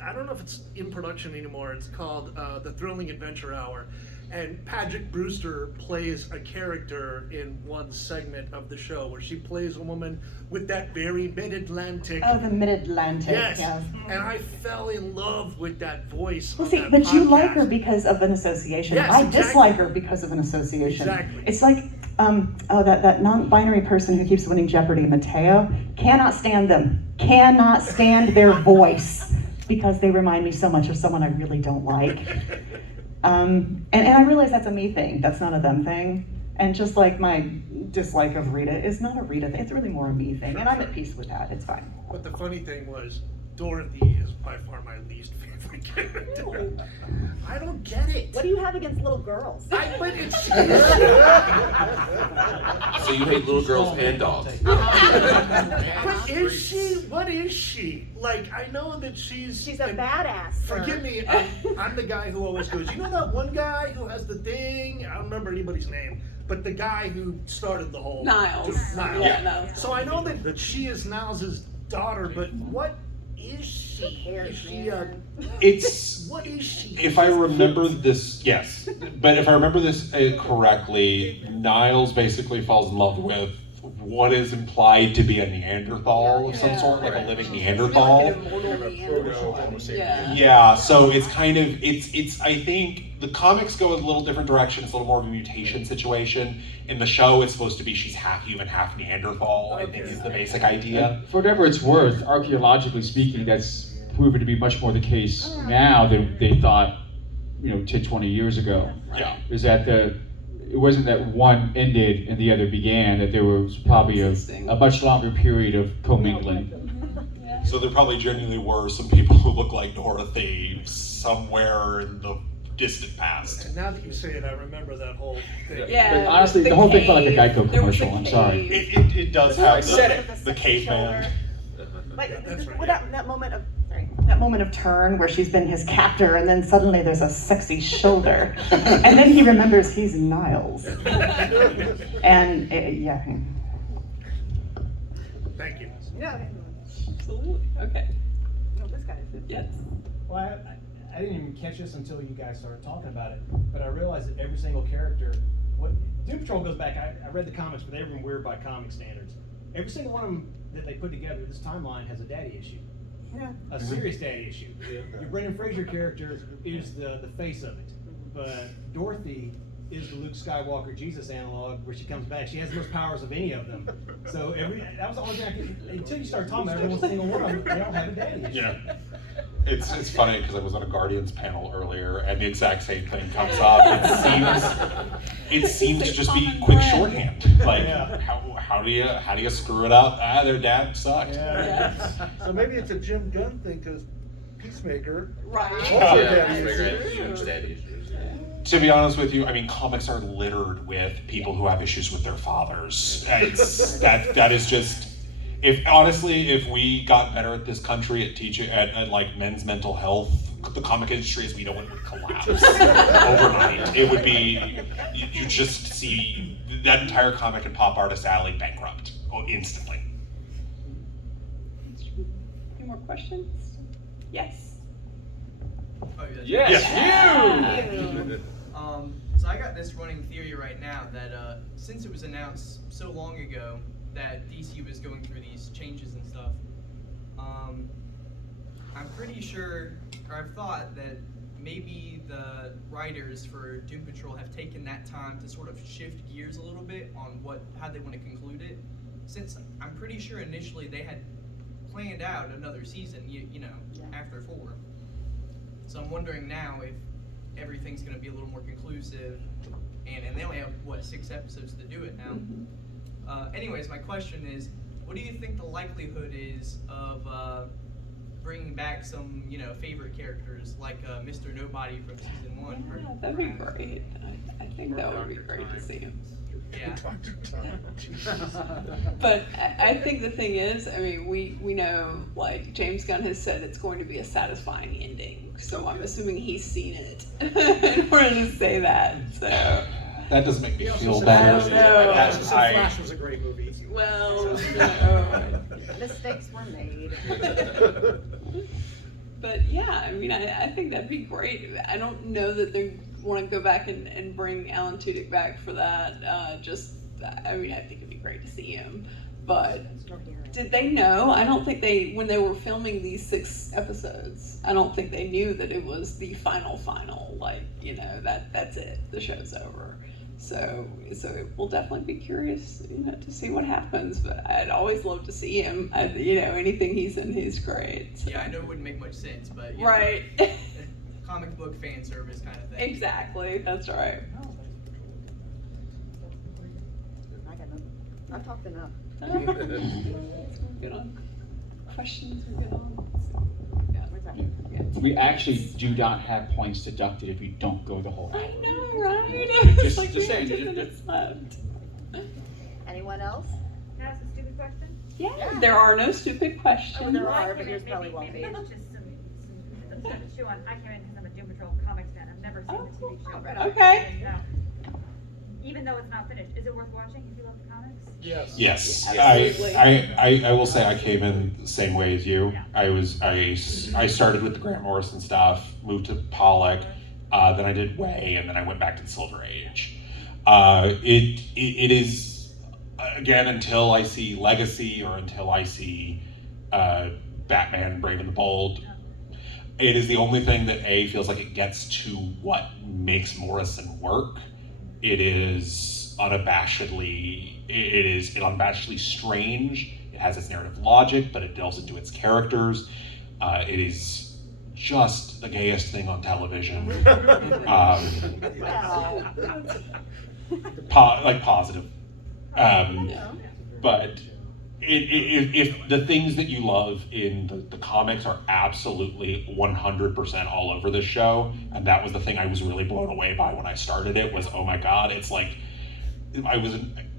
I don't know if it's in production anymore. It's called The Thrilling Adventure Hour, and Paget Brewster plays a character in one segment of the show where she plays a woman with that very mid-Atlantic. Oh, the Mid-Atlantic. Yes, Yeah. and I fell in love with that voice. Well, on see, that but you like podcast. her because of an association. Yes, I exactly. dislike her because of an association. Exactly. It's like, that non-binary person who keeps winning Jeopardy, Mateo, cannot stand them. Cannot stand their voice because they remind me so much of someone I really don't like. And I realize that's a me thing. That's not a them thing. And just like my dislike of Rita is not a Rita thing. It's really more a me thing. And I'm at peace with that. It's fine. But the funny thing was, Dorothy is by far my least favorite character. I don't get it. What do you have against little girls? But it's So you hate little girls and dogs. But is she? What is she? Like, I know that she's She's a badass. sir. Forgive me, I'm the guy who always goes, you know that one guy who has the thing? I don't remember anybody's name, but the guy who started the whole... Niles. Niles. Yeah, Niles. So I know that she is Niles' daughter, but what is she? Is she It's what is she? if I remember this, yes, but if I remember this correctly, Niles basically falls in love with what is implied to be a Neanderthal of some Yeah. sort, like a living Neanderthal. Yeah. Yeah, so it's kind of it's I think the comics go a little different direction. It's a little more of a mutation situation. In the show, it's supposed to be she's half human, half Neanderthal, I think is the basic idea. For whatever it's worth, archaeologically speaking, that's proven to be much more the case now than they thought, 10, 20 years ago. Yeah. Is that it wasn't that one ended and the other began, that there was probably a much longer period of commingling. So there probably genuinely were some people who look like Dorothy somewhere in the distant past. And now that you say it, I remember that whole thing. Yeah. But honestly, the whole thing felt like a Geico There was commercial, a I'm sorry. cave. It does I have said the caveman. Like, That's right, that moment of, sorry. That moment of turn where she's been his captor and then suddenly there's a sexy shoulder. And then he remembers he's Niles. And yeah. Thank you. Yeah. Absolutely. Okay. No, this guy is. Yes. Well, I didn't even catch this until you guys started talking about it, but I realized that every single character, Doom Patrol goes back, I read the comics, but they were weird by comic standards. Every single one of them that they put together, this timeline has a daddy issue. Yeah. A serious daddy issue. Your Brendan Fraser character is the face of it, but Dorothy is the Luke Skywalker Jesus analog where she comes back. She has the most powers of any of them. So that was the only thing I could, until you started talking about every single one of them, they all have a daddy issue. Yeah. It's funny because I was on a Guardians panel earlier and the exact same thing comes up. It seems to just be quick shorthand. Like Yeah. how do you screw it up? Their dad sucked. Yeah. So maybe it's a Jim Gunn thing, because Peacemaker. Right. Oh, Yeah, daddy Peacemaker had issues. huge daddy issues. To be honest with you, I mean, comics are littered with people who have issues with their fathers. That is just. If we got better at this country at teaching at like men's mental health, the comic industry as we know it would collapse overnight. It would be you just see that entire comic and pop artist alley bankrupt instantly. Any more questions? Yes. Oh, yeah. Yes, you! So I got this running theory right now that since it was announced so long ago that DC was going through these changes and stuff, I'm pretty sure, or I've thought that maybe the writers for Doom Patrol have taken that time to sort of shift gears a little bit on how they want to conclude it, since I'm pretty sure initially they had planned out another season, after 4. So I'm wondering now if everything's going to be a little more conclusive, and they only have 6 episodes to do it now. Anyways, my question is, what do you think the likelihood is of bringing back some favorite characters like Mr. Nobody from season 1? Yeah, that'd be great. I think that would be great to see him. Yeah. But I think the thing is, I mean, we know, like, James Gunn has said it's going to be a satisfying ending, so I'm assuming he's seen it in order to say that, so. That doesn't make me feel I better. don't know. Flash was a great movie. Well, Mistakes were made. but yeah, I mean, I think that'd be great. I don't know that they want to go back and bring Alan Tudyk back for that. I think it'd be great to see him. But did they know? I don't think when they were filming these 6 episodes, I don't think they knew that it was the final, like, that's it, the show's over. So we'll definitely be curious, to see what happens. But I'd always love to see him. Anything he's in, he's great. So. Yeah, I know it wouldn't make much sense, but Right. Comic book fan service kind of thing. Exactly. That's right. I got nothing. I've talked enough. Good on questions. We're good on. Where's that? Yeah. We actually do not have points deducted if you don't go the whole hour. I know, right? It's Just like we saying, have you 2 just- minutes left. Anyone else? Can I ask a stupid question? Yeah, there are no stupid questions. Oh, there Well, I are, came but in- yours probably won't be. Maybe it's just some stuff to chew on. I came in because I'm a Doom Patrol comics fan. I've never seen the TV show. right on. Okay. And, even though it's not finished, is it worth watching if you love the comics? Yes. Yes, Absolutely. I will say I came in the same way as you. Yeah. I started with the Grant Morrison stuff, moved to Pollock, then I did Way, and then I went back to the Silver Age. It is again until I see Legacy or until I see Batman: Brave and the Bold. It is the only thing that feels like it gets to what makes Morrison work. It is unabashedly strange. It has its narrative logic, but it delves into its characters. It is just the gayest thing on television. Well, positive. But if the things that you love in the comics are absolutely 100% all over this show, and that was the thing I was really blown away by when I started it, was, oh my God, it's like,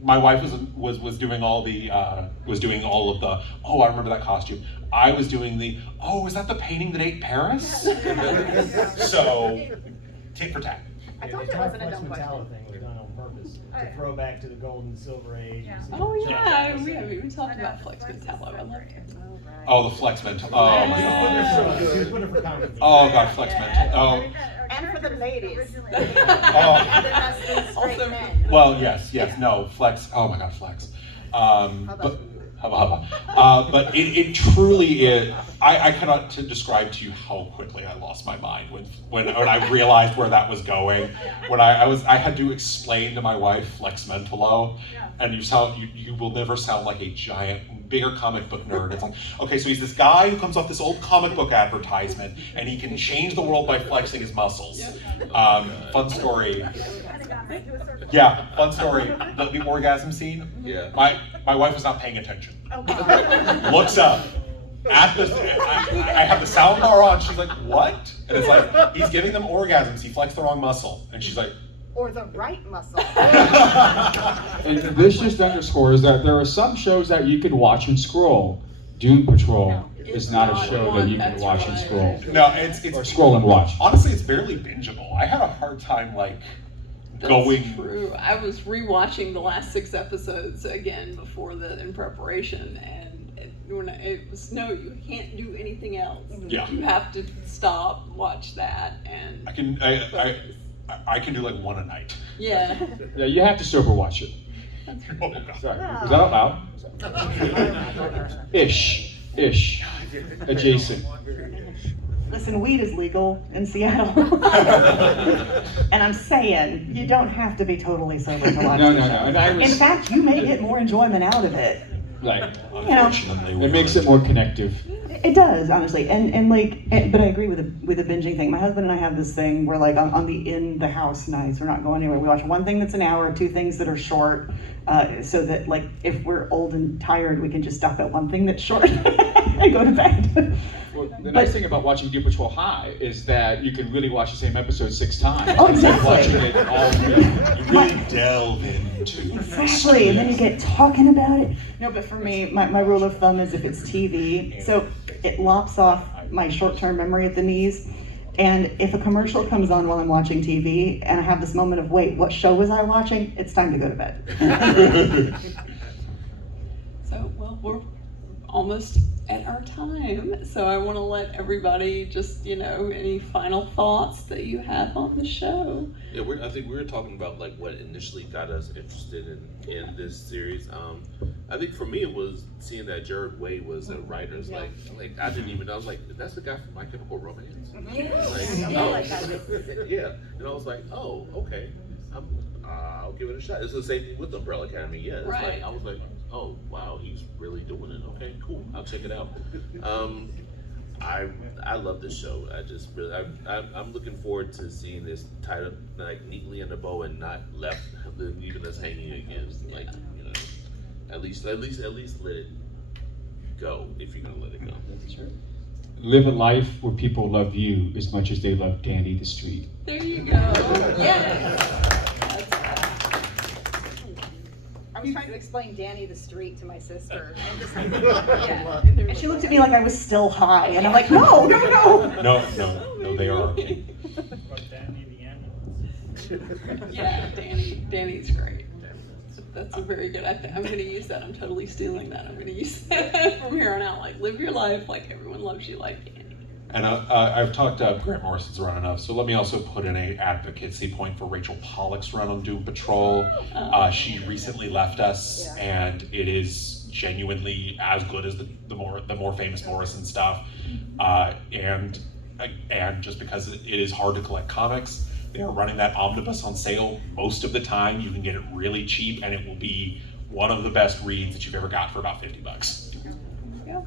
my wife was doing all the of the, oh, I remember that costume. I was doing the, oh, is that the painting that ate Paris? So, tit for tat. I told you it wasn't a dumb question. Thing was done on purpose to throw back to the gold and silver age. Yeah. Oh yeah, we haven't even talked about Flex Mentallo. I love it. Oh, the Flex Mentallo. Oh my God. She was putting it for comedy. Oh God, Flex Mentallo. Oh. And for the ladies. Oh. And the husbands, straight Also- men. Well, yes, no, Flex. Oh my God, Flex. But but it truly is. I cannot describe to you how quickly I lost my mind when I realized where that was going. When I had to explain to my wife Flex Mentallo, and you will never sound like a giant, bigger comic book nerd. It's like, okay, so he's this guy who comes off this old comic book advertisement, and he can change the world by flexing his muscles. Fun story. Yeah, fun story. The orgasm scene. Yeah. My wife was not paying attention. Oh, God. Looks up at the. I have the sound bar on. She's like, "What?" And it's like, he's giving them orgasms. He flexed the wrong muscle, and she's like, Or the right muscle. And this just underscores that there are some shows that you can watch and scroll. Doom Patrol is not a show that you can watch and scroll. "No, it's Or scroll and watch. honestly, it's barely bingeable. I had a hard time That's going." true. I was rewatching the last 6 episodes again before in preparation, and it was no, you can't do anything else. Yeah. You have to stop, watch that, and I can do like one a night. yeah. Yeah, you have to sober watch it. Oh, God. Sorry, was that out loud? Ish, adjacent. Listen, weed is legal in Seattle. And I'm saying, you don't have to be totally sober to watch No, the no, show. no. And I In was fact, you may get more enjoyment out of it. like, Unfortunately, it makes it more connective. It does, honestly, but I agree with the binging thing. My husband and I have this thing where, like, on the in the house nights, we're not going anywhere. We watch one thing that's an hour, 2 things that are short, so that, like, if we're old and tired, we can just stop at one thing that's short and go to bed. Well, the nice thing about watching Doom Patrol High is that you can really watch the same episode 6 times. Oh, instead of exactly. watching it all. You really delve into Exactly, and then you get talking about it. No, but for me, my rule of thumb is if it's TV, so it lops off my short-term memory at the knees. And if a commercial comes on while I'm watching TV and I have this moment of, wait, what show was I watching? It's time to go to bed. So, well, we're almost at our time. So I want to let everybody just, any final thoughts that you have on the show. Yeah, I think we were talking about like what initially got us interested in this series. I think for me it was seeing that Jared Way was a writer. It's like I didn't even know. I was like, that's the guy from My Chemical Romance. Yeah, and I was like, oh, okay. I'll give it a shot. It's the same thing with Umbrella Academy. Yeah, it's Right. like I was like, oh wow, he's really doing it. Okay, cool. I'll check it out. I love this show. I just really I'm looking forward to seeing this tied up like neatly in a bow and not leaving us hanging again. Like at least let it go if you're gonna let it go. Sure. Live a life where people love you as much as they love Danny the Street. There you go. Yes. I was trying to explain Danny the Street to my sister. And just And she looked at me like I was still high, and I'm like, no. No, they are okay. Yeah, Danny's great. That's a very good. I'm going to use that. I'm totally stealing that. I'm going to use that from here on out. Like, live your life like everyone loves you, like Danny. And I've talked Grant Morrison's run enough, so let me also put in an advocacy point for Rachel Pollack's run on Doom Patrol. She recently left us, and it is genuinely as good as the more famous Morrison stuff. And just because it is hard to collect comics, they are running that omnibus on sale most of the time. You can get it really cheap, and it will be one of the best reads that you've ever got for about $50. Yeah.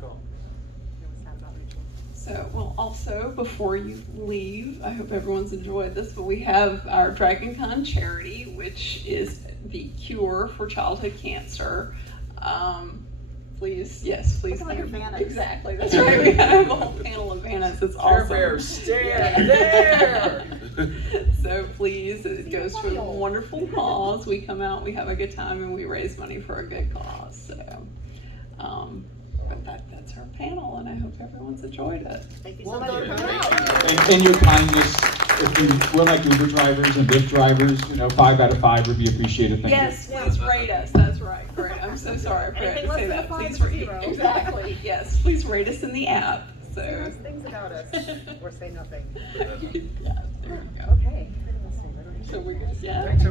So So, well, also, before you leave, I hope everyone's enjoyed this, but we have our Dragon Con charity, which is the cure for childhood cancer. Please, yes, please. Looking like give- a Vanna. Exactly, that's right. We have a whole panel of Vannas. It's Care awesome. Bear, stand Yeah. there! So please, it goes for a wonderful cause. We come out, we have a good time, and we raise money for a good cause. So, but that's our panel, and I hope everyone's enjoyed it. Thank you so Well much for done. coming Thank out. And your kindness, if we're like Uber drivers and Lyft drivers, 5 out of 5 would be appreciated. Thank Yes, you. please rate us. That's right. Great. I'm so sorry. I forgot Anything to less say than a that. 5 Please is a rate. 0. Exactly. Yes. Please rate us in the app. So. Say nice things about us, or say nothing. Yeah, there you go. Okay. So we. Yeah. Thanks,